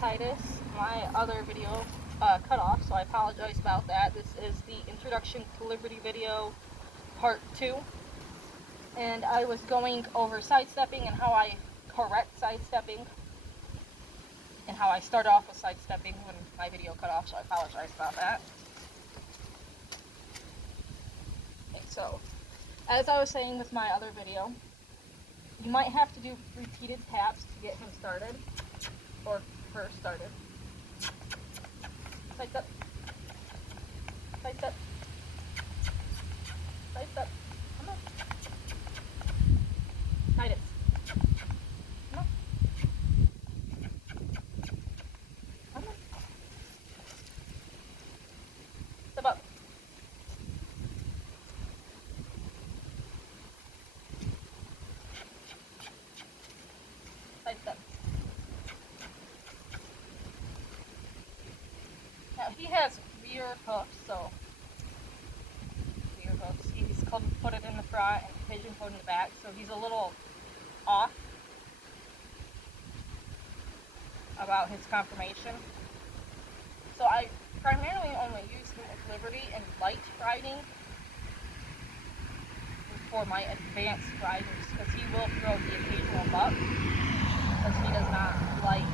Titus. My other video cut off, so I apologize about that. This is the Introduction to Liberty video, part 2. And I was going over sidestepping and how I correct sidestepping. And how I start off with sidestepping when my video cut off, so I apologize about that. Okay, so, as I was saying with my other video, you might have to do repeated taps to get him started, or her started. Sidestep. Sidestep. Sidestep. Come on. Titus. Come on. Come on. Step up. Sidestep. Now he has rear hooks, so rear hooks. He's put it in the front and pigeon toed in the back, so he's a little off about his conformation. So I primarily only use him with Liberty and light riding for my advanced riders, because he will throw the occasional buck, because he does not like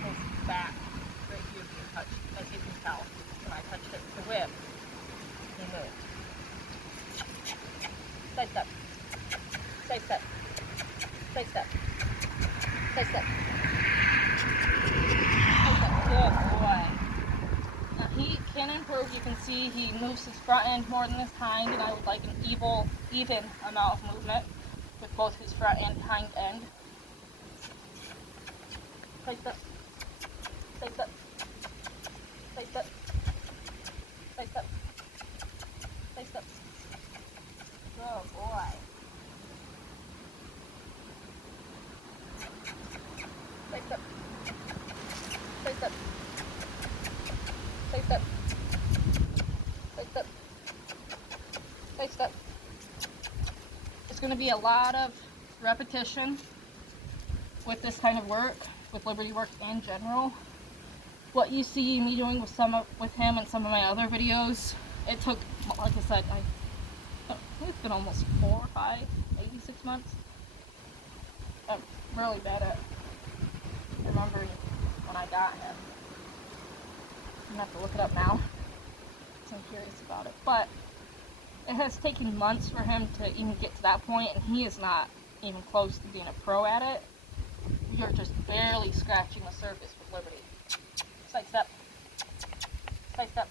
his back right here being touched, as you can tell. When I touched it with the whip, he moved. Sidestep. Sidestep. Sidestep. Sidestep. Sidestep. Good boy. Now he can improve. You can see he moves his front end more than his hind, and I would like an even amount of movement with both his front and hind end. Sidestep. Sidestep. Sidestep. Sidestep. Sidestep. Oh boy. Sidestep. Sidestep. Sidestep. Sidestep. Sidestep. There's going to be a lot of repetition with this kind of work, with Liberty work in general. What you see me doing with him and some of my other videos, it took, like I said, it's been almost 4 or 5, maybe 6 months. I'm really bad at remembering when I got him. I'm gonna have to look it up now, because I'm curious about it. But it has taken months for him to even get to that point, and he is not even close to being a pro at it. We are just barely scratching the surface with Liberty. Sidestep. Sidestep.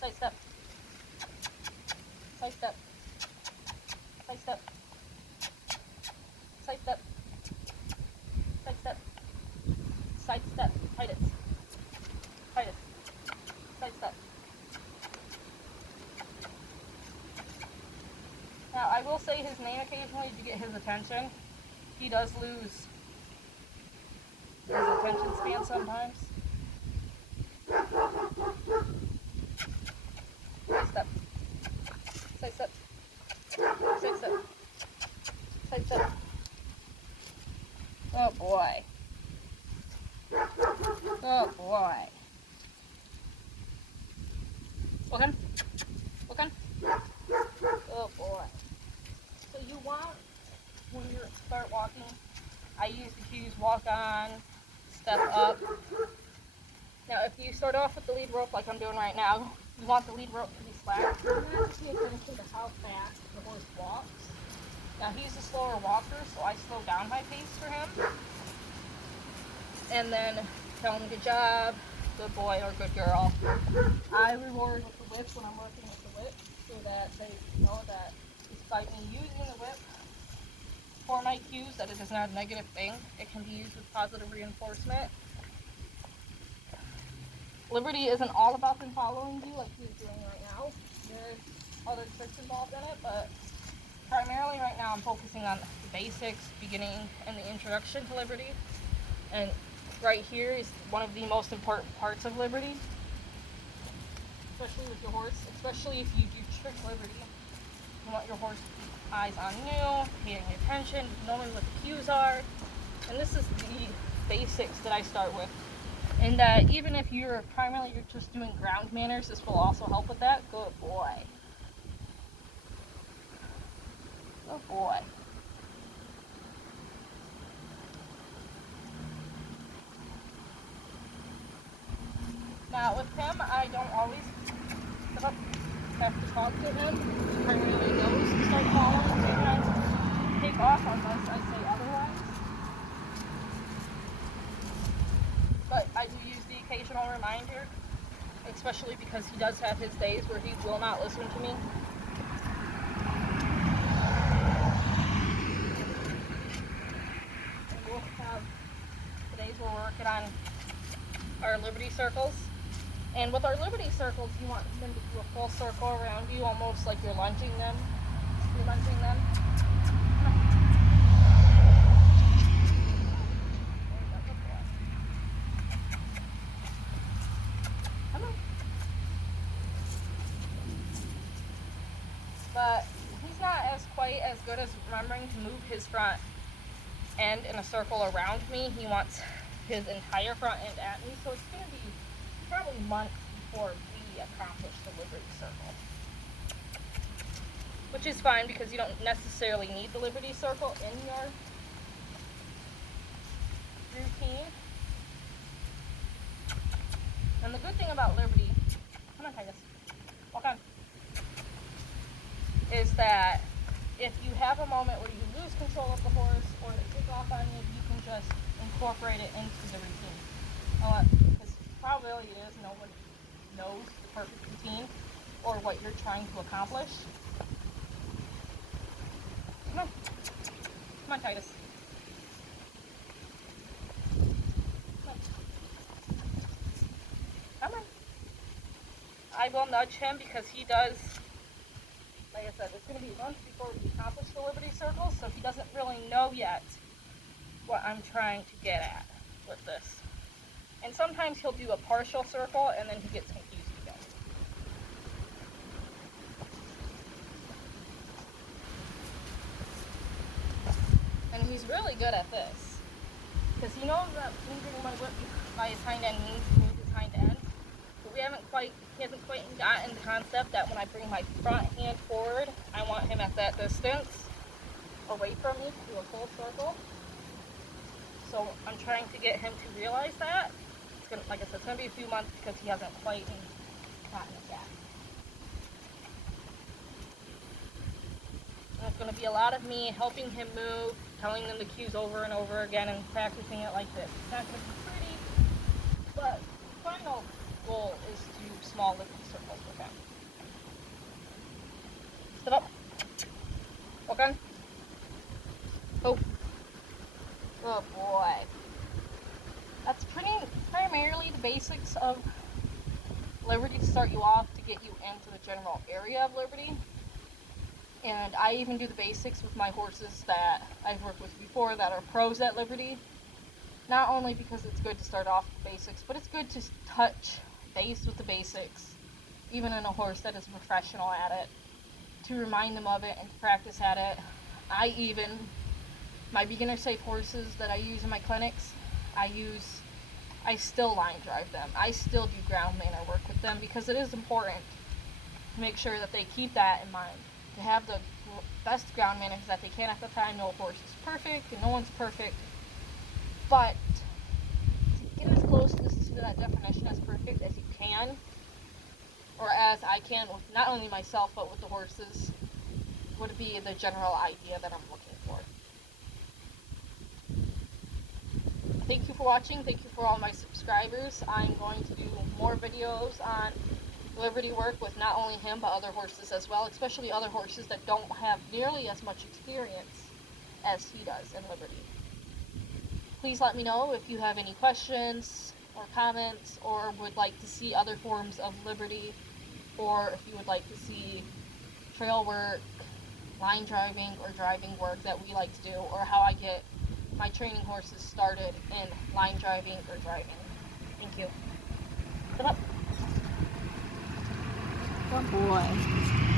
Sidestep. Sidestep. Sidestep. Sidestep. Sidestep. Sidestep. Titus. Titus. Sidestep. Now, I will say his name occasionally to get his attention. He does lose his attention span sometimes. Sidestep. Sidestep. Sidestep. Sidestep. Oh boy. Oh boy. Looking? Looking? Oh boy. So you want, when you start walking, I use the cues walk on, step up. Now if you start off with the lead rope like I'm doing right now, you want the lead rope to be slack. You have to pay attention to how fast the horse walks. Now he's a slower walker, so I slow down my pace for him. And then tell him good job, good boy or good girl. I reward with the whip when I'm working with the whip, so that they know that despite me using the whip for my cues, that it is not a negative thing. It can be used with positive reinforcement. Liberty isn't all about them following you like he's doing right now. There's other tricks involved in it, but primarily right now I'm focusing on the basics, beginning and the introduction to Liberty. And right here is one of the most important parts of Liberty, especially with your horse, especially if you do trick Liberty. You want your horse to keep eyes on you, paying attention, knowing what the cues are. And this is the basics that I start with. And that even if you're just doing ground manners, this will also help with that. Good boy. Good boy. Now with him, I don't always have to talk to him. He primarily knows to start following and take off unless I say otherwise. But I do use the occasional reminder, especially because he does have his days where he will not listen to me. And we'll have the days where we're working on our Liberty circles. And with our Liberty circles, you want them to do a full circle around you, almost like you're lunging them. You're lunging them. Come on. But he's not quite as good as remembering to move his front end in a circle around me. He wants his entire front end at me, so it's going to be probably months before we accomplish the Liberty circle. Which is fine because you don't necessarily need the Liberty circle in your routine. And the good thing about Liberty, come on Titus, walk on, is that if you have a moment where you lose control of the horse or they kick off on you, you can just incorporate it into the routine. Because probability it is no one knows the perfect routine or what you're trying to accomplish. Come on. Come on, Titus. Come on. Come on. I will nudge him because he does, like I said, it's going to be months before we accomplish the Liberty circle, so he doesn't really know yet what I'm trying to get at with this. And sometimes he'll do a partial circle and then he gets confused again. And he's really good at this. Because he knows that moving my whip by his hind end means to move his hind end. But he hasn't quite gotten the concept that when I bring my front hand forward, I want him at that distance away from me to do a full circle. So I'm trying to get him to realize that. It's gonna, like I said, it's going to be a few months because he hasn't quite gotten it yet. And it's going to be a lot of me helping him move, telling them the cues over and over again, and practicing it like this. It's not going to be pretty, but the final goal is to do small Liberty circles with him. Step up. Walk on. Oh. Good boy. That's primarily the basics of Liberty to start you off, to get you into the general area of Liberty. And I even do the basics with my horses that I've worked with before that are pros at Liberty. Not only because it's good to start off with the basics, but it's good to touch base with the basics, even in a horse that is a professional at it, to remind them of it and to practice at it. My beginner safe horses that I use in my clinics, I still line drive them. I still do ground manner work with them because it is important to make sure that they keep that in mind. To have the best ground manners that they can at the time. No horse is perfect and no one's perfect. But to get as close to that definition as perfect as you can, or as I can with not only myself but with the horses, would be the general idea that I'm looking for. Thank you for watching. Thank you for all my subscribers. I'm going to do more videos on Liberty work with not only him but other horses as well, especially other horses that don't have nearly as much experience as he does in Liberty. Please let me know if you have any questions or comments, or would like to see other forms of Liberty, or if you would like to see trail work, line driving, or driving work that we like to do, or how I get my training horses started in line driving or driving. Thank you. Come up. Good boy.